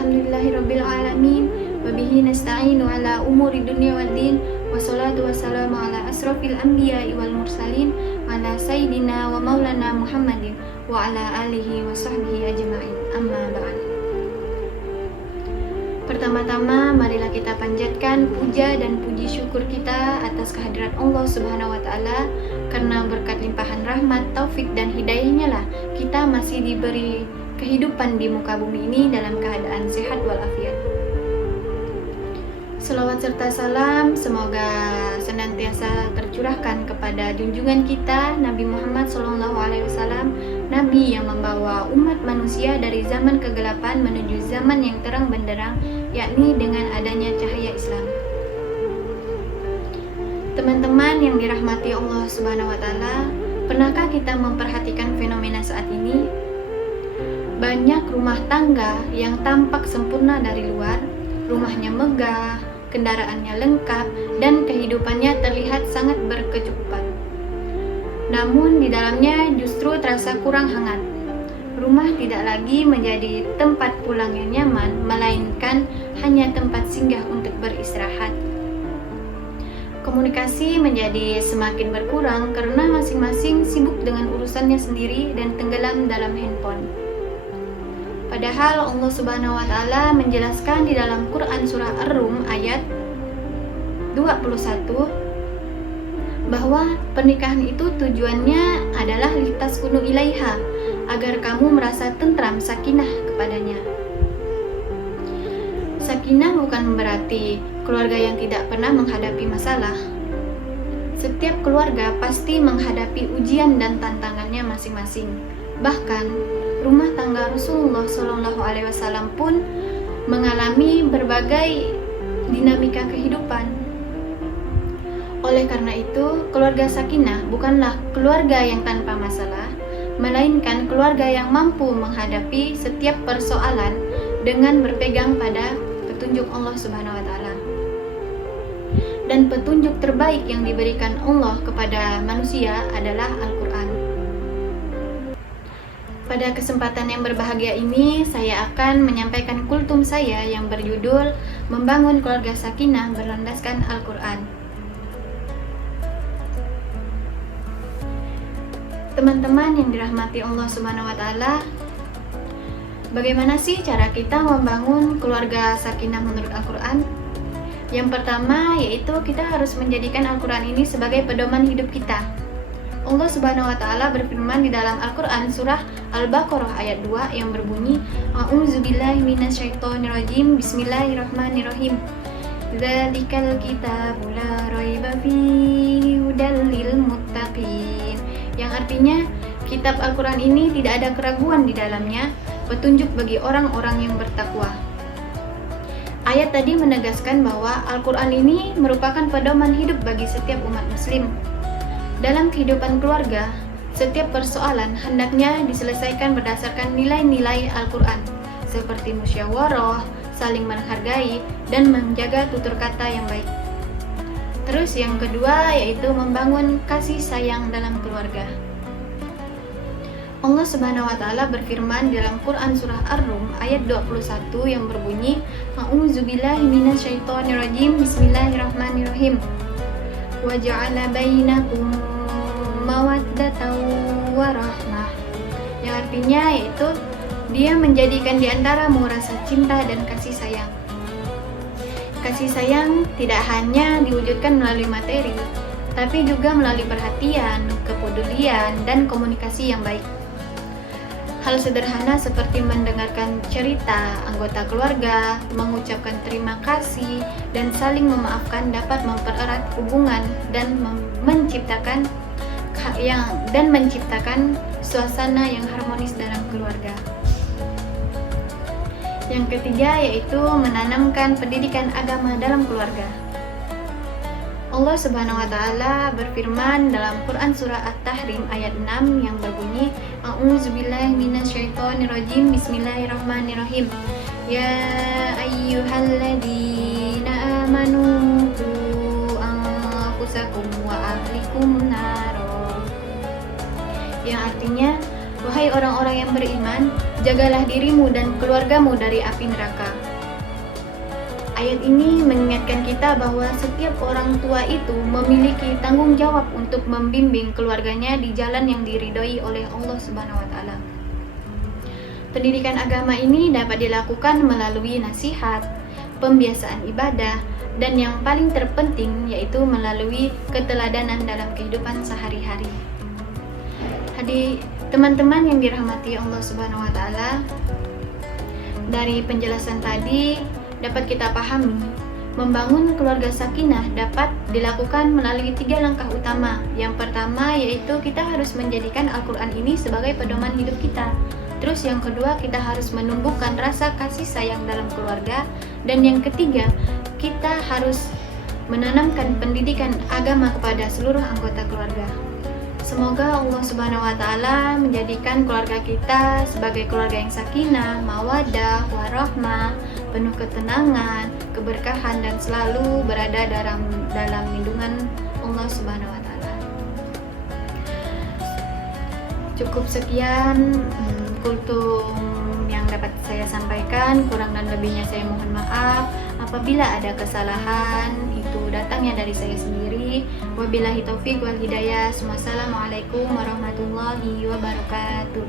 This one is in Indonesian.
Alhamdulillahirabbil alamin. Wa bihi nasta'inu ala umuri dunya waddin. Wassalatu wassalamu ala asrofil anbiya'i wal mursalin, ala sayyidina wa maulana Muhammadin wa ala alihi wa sahbihi ajma'in. Amma ba'd. Pertama-tama marilah kita panjatkan puja dan puji syukur kita atas kehadirat Allah Subhanahu wa taala, karena berkat limpahan rahmat, taufik dan hidayahnya lah kita masih diberi kehidupan di muka bumi ini dalam keadaan sehat walafiat. Selawat serta salam semoga senantiasa tercurahkan kepada junjungan kita Nabi Muhammad SAW, Nabi yang membawa umat manusia dari zaman kegelapan menuju zaman yang terang benderang, yakni dengan adanya cahaya Islam. Teman-teman yang dirahmati Allah Subhanahu wa taala, pernahkah kita memperhatikan fenomena saat ini? Banyak rumah tangga yang tampak sempurna dari luar, rumahnya megah, kendaraannya lengkap, dan kehidupannya terlihat sangat berkecukupan. Namun di dalamnya justru terasa kurang hangat. Rumah tidak lagi menjadi tempat pulang yang nyaman, melainkan hanya tempat singgah untuk beristirahat. Komunikasi menjadi semakin berkurang karena masing-masing sibuk dengan urusannya sendiri dan tenggelam dalam handphone. Padahal Allah Subhanahu wa taala menjelaskan di dalam Quran surah Ar-Rum ayat 21 bahwa pernikahan itu tujuannya adalah litaskunu ilaiha, agar kamu merasa tentram, sakinah kepadanya. Sakinah bukan berarti keluarga yang tidak pernah menghadapi masalah. Setiap keluarga pasti menghadapi ujian dan tantangannya masing-masing. Bahkan rumah tangga Rasulullah SAW pun mengalami berbagai dinamika kehidupan. Oleh karena itu, keluarga sakinah bukanlah keluarga yang tanpa masalah, melainkan keluarga yang mampu menghadapi setiap persoalan dengan berpegang pada petunjuk Allah Subhanahu wa taala. Dan petunjuk terbaik yang diberikan Allah kepada manusia adalah Al-Quran. Pada kesempatan yang berbahagia ini, saya akan menyampaikan kultum saya yang berjudul Membangun Keluarga Sakinah Berlandaskan Al-Quran. Teman-teman yang dirahmati Allah Subhanahu wa taala, bagaimana sih cara kita membangun keluarga sakinah menurut Al-Quran? Yang pertama yaitu kita harus menjadikan Al-Quran ini sebagai pedoman hidup kita. Allah Subhanahu wa taala berfirman di dalam Al-Quran surah Al-Baqarah ayat 2 yang berbunyi, A'udzubillahi minasyaitonirrajim, Bismillahirrahmanirrahim. Dzalikal kitabu la raiba fihi hudal lil muttaqin. Yang artinya, kitab Al-Quran ini tidak ada keraguan di dalamnya, petunjuk bagi orang-orang yang bertakwa. Ayat tadi menegaskan bahwa Al-Quran ini merupakan pedoman hidup bagi setiap umat muslim. Dalam kehidupan keluarga, setiap persoalan hendaknya diselesaikan berdasarkan nilai-nilai Al-Quran, seperti musyawarah, saling menghargai, dan menjaga tutur kata yang baik. Terus yang kedua yaitu membangun kasih sayang dalam keluarga. Allah Subhanahu wa taala berfirman dalam Quran surah Ar-Rum ayat 21 yang berbunyi, A'udzubillahi minasyaitonirrajim, Bismillahirrahmanirrahim. Wa ja'ala bainakum mawaddatan wa rahmah. Yang artinya yaitu Dia menjadikan di antaramu rasa cinta dan kasih sayang. Kasih sayang tidak hanya diwujudkan melalui materi, tapi juga melalui perhatian, kepedulian, dan komunikasi yang baik. Hal sederhana seperti mendengarkan cerita anggota keluarga, mengucapkan terima kasih, dan saling memaafkan dapat mempererat hubungan dan menciptakan suasana yang harmonis dalam keluarga. Yang ketiga yaitu menanamkan pendidikan agama dalam keluarga. Allah Subhanahu wa taala berfirman dalam Quran surah At-Tahrim ayat 6 yang berbunyi, A'udzubillahi minasyaitonirrajim, Bismillahirrahmanirrahim. Ya ayyuhalladzina amanu qu anfusakum wa ahlikum naro. Yang artinya, wahai orang-orang yang beriman, Jagalah dirimu dan keluargamu dari api neraka. Ayat ini mengingatkan kita bahwa setiap orang tua itu memiliki tanggung jawab untuk membimbing keluarganya di jalan yang diridhoi oleh Allah Subhanahu wa taala. Pendidikan agama ini dapat dilakukan melalui nasihat, pembiasaan ibadah, dan yang paling terpenting yaitu melalui keteladanan dalam kehidupan sehari-hari. Teman-teman yang dirahmati Allah Subhanahu wa taala, dari penjelasan tadi dapat kita pahami, membangun keluarga sakinah dapat dilakukan melalui 3 langkah utama. Yang pertama yaitu kita harus menjadikan Al-Quran ini sebagai pedoman hidup kita. Terus yang kedua, kita harus menumbuhkan rasa kasih sayang dalam keluarga. Dan yang ketiga, kita harus menanamkan pendidikan agama kepada seluruh anggota keluarga. Semoga Allah Subhanahu wa taala menjadikan keluarga kita sebagai keluarga yang sakinah, mawaddah, warahmah, penuh ketenangan, keberkahan, dan selalu berada dalam lindungan Allah Subhanahu wa taala. Cukup sekian kultum yang dapat saya sampaikan, kurang dan lebihnya saya mohon maaf. Apabila ada kesalahan, itu datangnya dari saya sendiri. Wabillahi taufiq wal hidayah. Wassalamualaikum warahmatullahi wabarakatuh.